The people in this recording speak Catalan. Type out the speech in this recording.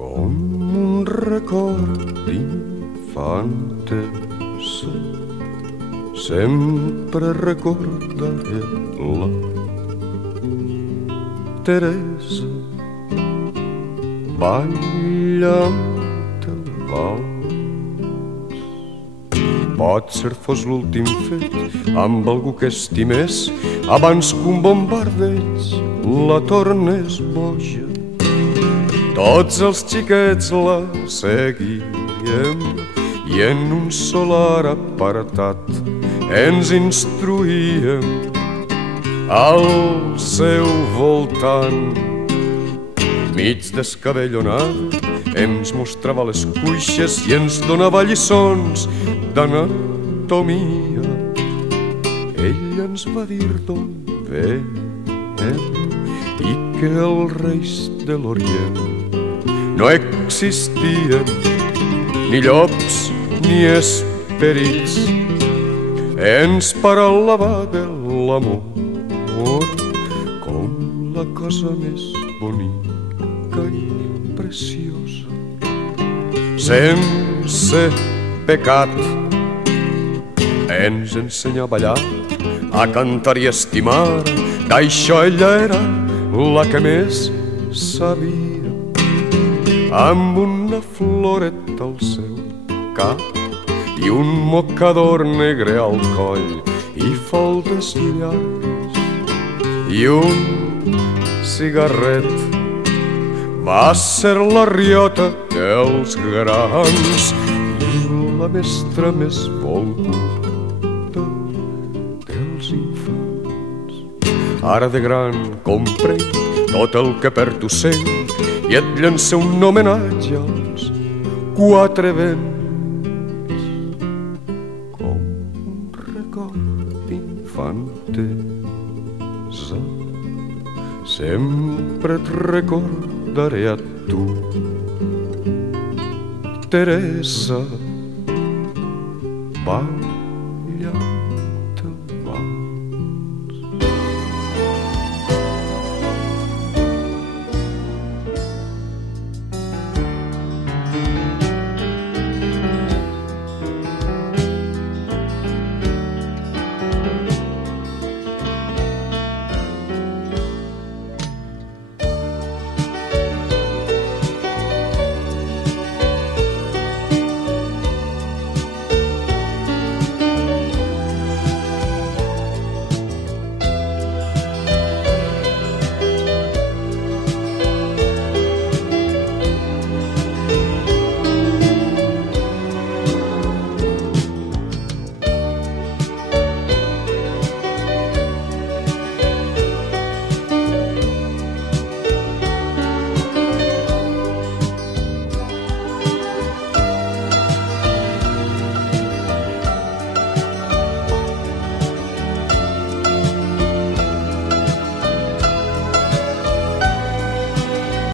Com un record d'infantesa, sempre recordaré la Teresa ballant el vals. Potser fos l'últim fet amb algú que estimés abans que un bombardeig la tornés boja. Tots els xiquets la seguíem i en un solar apartat ens instruïem al seu voltant. Mig descabellonada ens mostrava les cuixes i ens donava lliçons d'anatomia. Ella ens va dir d'on venim i que els reis de l'Orient no existien ni llops ni esperits. Ens parlava de l'amor com la cosa més bonica i preciosa, sense pecat. Ens ensenya a ballar, a cantar i a estimar, d'això ella era la que més sabia. Amb una floreta al seu cap i un mocador negre al coll i faldes llargues i un cigarret, va ser la riota dels grans i la mestra més volguda dels infants. Ara de gran comprenc tot el que per tu sent i et llancé un homenatge als quatre vents, com un record d'infantesa. Sempre et recordaré a tu, Teresa, va